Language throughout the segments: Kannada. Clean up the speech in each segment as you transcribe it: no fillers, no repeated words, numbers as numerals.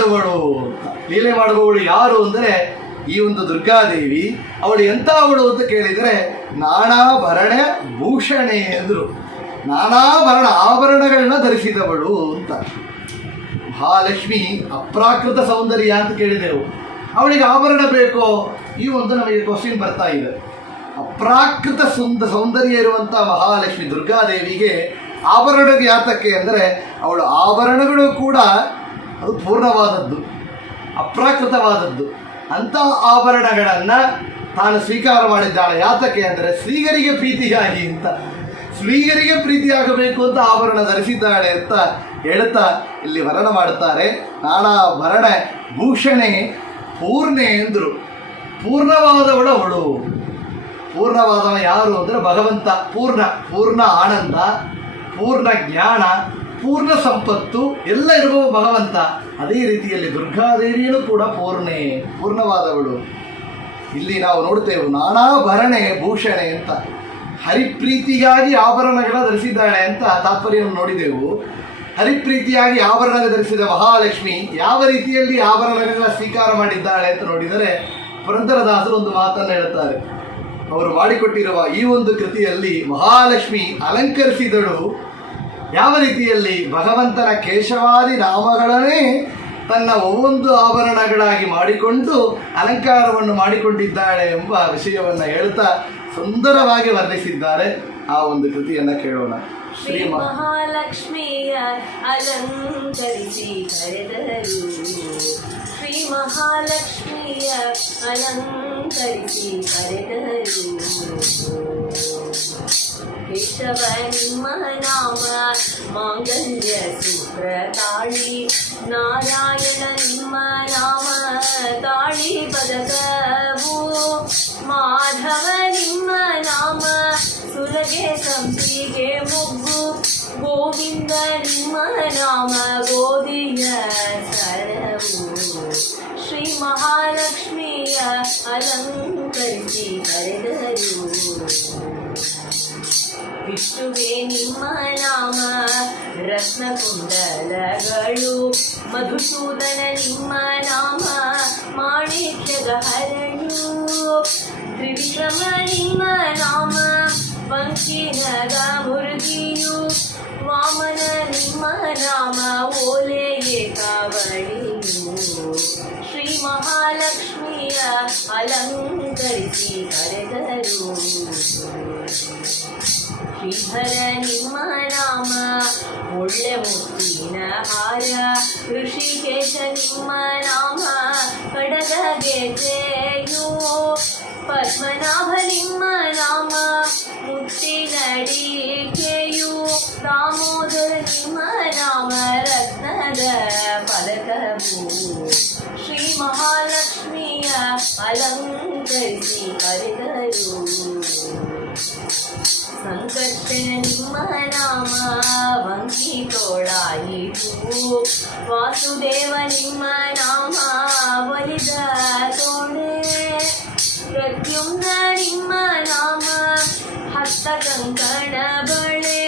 ಮಾಡುವಳು ಅಂತ. ಲೀಲೆ ಮಾಡುವವಳು ಯಾರು ಅಂದರೆ ಈ ಒಂದು ದುರ್ಗಾದೇವಿ. ಅವಳು ಎಂಥವಳು ಅಂತ ಕೇಳಿದರೆ ನಾನಾಭರಣ ಭೂಷಣೆ ಎಂದರು. ನಾನಾಭರಣ ಆಭರಣಗಳನ್ನ ಧರಿಸಿದವಳು ಅಂತ. ಮಹಾಲಕ್ಷ್ಮಿ ಅಪ್ರಾಕೃತ ಸೌಂದರ್ಯ ಅಂತ ಕೇಳಿದೆವು. ಅವಳಿಗೆ ಆಭರಣ ಬೇಕೋ? ಈ ಒಂದು ನಮಗೆ ಕ್ವಶನ್ ಬರ್ತಾ ಇದೆ. ಅಪ್ರಾಕೃತ ಸೌಂದರ್ಯ ಇರುವಂಥ ಮಹಾಲಕ್ಷ್ಮಿ ದುರ್ಗಾದೇವಿಗೆ ಆಭರಣಕ್ಕೆ ಯಾತಕ್ಕೆ ಅಂದರೆ ಅವಳ ಆಭರಣಗಳು ಕೂಡ ಅದು ಪೂರ್ಣವಾದದ್ದು, ಅಪ್ರಾಕೃತವಾದದ್ದು. ಅಂಥ ಆಭರಣಗಳನ್ನು ತಾನು ಸ್ವೀಕಾರ ಮಾಡಿದ್ದಾಳೆ. ಯಾತಕ್ಕೆ ಅಂದರೆ ಶ್ರೀಗರಿಗೆ ಪ್ರೀತಿಯಾಗಿ ಅಂತ. ಶ್ರೀಗರಿಗೆ ಪ್ರೀತಿಯಾಗಬೇಕು ಅಂತ ಆಭರಣ ಧರಿಸಿದ್ದಾಳೆ ಅಂತ ಹೇಳ್ತಾ ಇಲ್ಲಿ ವರ್ಣನ ಮಾಡುತ್ತಾರೆ. ನಾನಾಭರಣ ಭೂಷಣೆ ಪೂರ್ಣೆ ಎಂದರು. ಪೂರ್ಣವಾದವಳು. ಪೂರ್ಣವಾದವ ಯಾರು ಅಂದರೆ ಭಗವಂತ. ಪೂರ್ಣ ಆನಂದ, ಪೂರ್ಣ ಜ್ಞಾನ, ಪೂರ್ಣ ಸಂಪತ್ತು ಎಲ್ಲ ಇರುವ ಭಗವಂತ. ಅದೇ ರೀತಿಯಲ್ಲಿ ದುರ್ಗಾದೇವಿಯೂ ಕೂಡ ಪೂರ್ಣವಾದವಳು. ಇಲ್ಲಿ ನಾವು ನೋಡ್ತೇವೆ ನಾನಾಭರಣೆ ಭೂಷಣೆ ಅಂತ. ಹರಿಪ್ರೀತಿಯಾಗಿ ಆಭರಣಗಳ ಧರಿಸಿದ್ದಾಳೆ ಅಂತ ತಾತ್ಪರ್ಯವನ್ನು ನೋಡಿದೆವು. ಹರಿಪ್ರೀತಿಯಾಗಿ ಆಭರಣ ಧರಿಸಿದ ಮಹಾಲಕ್ಷ್ಮಿ ಯಾವ ರೀತಿಯಲ್ಲಿ ಆಭರಣಗಳನ್ನ ಸ್ವೀಕಾರ ಮಾಡಿದ್ದಾಳೆ ಅಂತ ನೋಡಿದರೆ ಪುರಂದರದಾಸರು ಒಂದು ಮಾತನ್ನು ಹೇಳುತ್ತಾರೆ. ಅವರು ಮಾಡಿಕೊಟ್ಟಿರುವ ಈ ಒಂದು ಕೃತಿಯಲ್ಲಿ ಮಹಾಲಕ್ಷ್ಮಿ ಅಲಂಕರಿಸಿದಳು ಯಾವ ರೀತಿಯಲ್ಲಿ ಭಗವಂತನ ಕೇಶವಾದಿ ನಾಮಗಳನ್ನೇ ತನ್ನ ಒவ்வೊಂದು ಆಭರಣಗಳಾಗಿ ಮಾಡಿಕೊಂಡು ಅಲಂಕಾರವನ್ನು ಮಾಡಿಕೊಂಡಿದ್ದಾಳೆ ಎಂಬ ವಿಷಯವನ್ನು ಹೇಳ್ತಾ ಸುಂದರವಾಗಿ ವರ್ಣಿಸಿದ್ದಾರೆ. ಆ ಒಂದು ಕೃತಿಯನ್ನು ಕೇಳೋಣ. ಶ್ರೀ ಮಹಾಲಕ್ಷ್ಮಿಯ ಅಲಂಕರಿಸಿ ಕರೆದರು. ಶ್ರೀ ಮಹಾಲಕ್ಷ್ಮಿಯ ಅಲಂಕರಿಸಿ ಕರೆದರು. ಕೇಶವ ನಿಮ್ಮ ನಾಮ ಮಾಂಗಲ್ಯ ಸೂತ್ರ ತಾಳಿ. ನಾರಾಯಣ ನಿಮ್ಮ ನಾಮ ತಾಳಿ ಪದಕವು. ಮಾಧವ ನಿಮ್ಮ ನಾಮ ಸುಲಗೆ ಸಂಪಿಗೆ ಮುಗ್ಗು. ಗೋವಿಂದ ನಿಮ್ಮ ನಾಮ ಗೋಧಿಯ ಸರವು. ಶ್ರೀ ಮಹಾಲಕ್ಷ್ಮಿಯ ಅಲಂಕರಿಸಿ ಕರೆದರು. ವಿಷ್ಣುವೇ ನಿಮ್ಮ ನಾಮ ರತ್ನಕುಂಡಲಗಳು. ಮಧುಸೂದನ ನಿಮ್ಮ ನಾಮ ಮಾಣಿಕ್ಯದ ಹರಳು. ತ್ರಿವಿಕ್ರಮ ನಿಮ್ಮ ನಾಮ ಪಂಚಿನದ ಮುರುಗಿಯು. ವಾಮನ ನಿಮ್ಮ ನಾಮ ಓಲೆಯೇ ಕಾವಳಿಯು. ಶ್ರೀ ಮಹಾಲಕ್ಷ್ಮಿಯ ಅಲಂಕರಿಸಿ ಕರೆದರು. ಶ್ರೀಧರ ನಿಮ್ಮ ನಾಮ ಒಳ್ಳೆ ಮುತ್ತಿನ ಹಾರ. ಋಷಿಕೇಶ ನಿಮ್ಮ ನಾಮ ಕಡಗ ಗೆಜೆಯು. ಪದ್ಮನಾಭ ನಿಮ್ಮ ನಾಮ ಮುತ್ತಿನಡಿಕೆಯು. ದಾಮೋದರ ನಿಮ್ಮ ನಾಮ ರತ್ನದ ಪದಕವು. ಶ್ರೀ ಮಹಾಲಕ್ಷ್ಮಿಯ ಅಲಂಕರಿಸಿ ಕರೆದರು. ಸಂಕರ್ಷಣ ನಿಮ್ಮ ನಾಮ ವಂಕಿ ತೋಳಾಯಿತು. ವಾಸುದೇವ ನಿಮ್ಮ ನಾಮ ಒಲಿದ ತೋಡೆ. ಪ್ರದ್ಯುಮ್ನ ನಿಮ್ಮ ನಾಮ ಹಸ್ತ ಕಂಕಣ ಬಳೆ.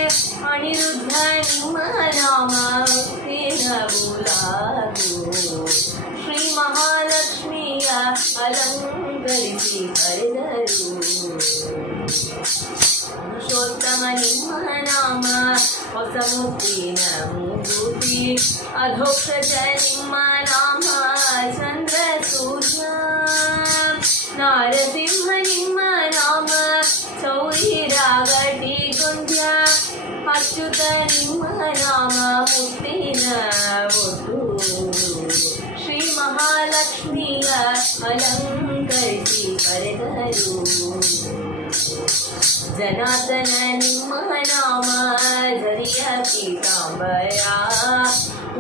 ಅನಿರುದ್ಧ ನಿಮ್ಮ ನಾಮ ಮುಲಾಗು. ಶ್ರೀ ಮಹಾಲಕ್ಷ್ಮಿಯ ಅಲಂಕರಿಸಿ ಕರೆದರು. ಪುರುಷೋತ್ತಮ ನಿಮ್ಮ ನಾಮ ಹೊಸ ಮುತ್ತಿನ ಮೂಗುತಿ. ಅಧೋಕ್ಷಜ ನಿಮ್ಮ ನಾಮ ಚಂದ್ರ ಸೂರ್ಯ. ನಾರಸಿಂಹ ನಿಮ್ಮ ನಾಮ ಚೌರಿ ರಾಗಟಿ ಗುಂಜ. ಅಚ್ಯುತ ನಿಮ್ಮ ನಾಮ ಮುತ್ತಿನ ಒಟ್ಟು. ಶ್ರೀ ಮಹಾಲಕ್ಷ್ಮಿಯ ಅಲಂಕರಿಸಿ ಕರೆದರು. ಜನಾರ್ದನ ನಿಮ್ಮ ನಾಮ ಧರಿಯ ಪೀತಾಂಬರ.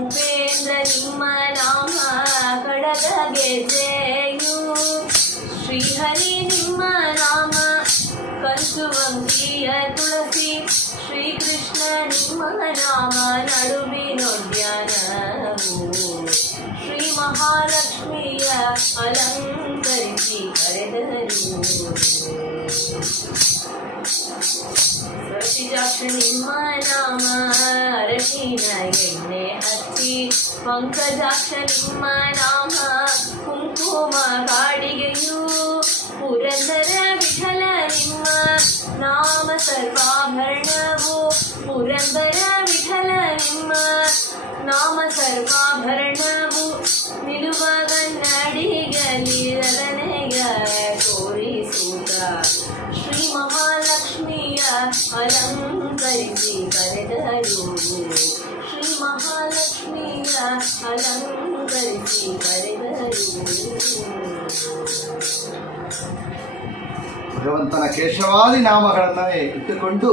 ಉಪೇಂದ್ರ ನಿಮ್ಮ ನಾಮ ಕಡಗ ಗೆಜೆಯು. ಶ್ರೀಹರಿ ನಿಮ್ಮ ನಾಮ ಕಂಸುವಂತಿಯ ತುಳಸಿ. ಶ್ರೀಕೃಷ್ಣ ನಿಮ್ಮ ನಾಮ ನಡುವಿನೊಡ್ಯಾನವು. ಶ್ರೀ ಮಹಾಲಕ್ಷ್ಮಿಯ ಅಲಂಕರಿಸಿ ಕರೆದರು. ಸರಸಿಜಾಕ್ಷ ನಿಮ್ಮ ನಾಮ ಅರಶಿನ ಎಣ್ಣೆ ಹಚ್ಚಿ ಪಂಕಜಾಕ್ಷ ನಿಮ್ಮ ನಾಮ ಕುಂಕುಮ ಕಾಡಿಗೆಯು ಪುರಂದರ ವಿಠಲ ನಿಮ್ಮ ನಾಮ ಸರ್ವಾಭರಣವು ಪುರಂದರ ವಿಠಲ ನಿಮ್ಮ ನಾಮ ಸರ್ವಾಭರಣವು ನಿಲುವ ಕನ್ನಡಿಗಲಿರನೆಯ ತೋರಿಸುತ್ತ ಶ್ರೀ ಮಹಾಲಕ್ಷ್ಮಿಯ ಅಲಂಕರಿಸಿ ಕರೆದರು ಶ್ರೀ ಮಹಾಲಕ್ಷ್ಮಿಯ ಅಲಂಕರಿಸಿ ಕರೆದರು. ಭಗವಂತನ ಕೇಶವಾದಿ ನಾಮಗಳನ್ನೇ ಇಟ್ಟುಕೊಂಡು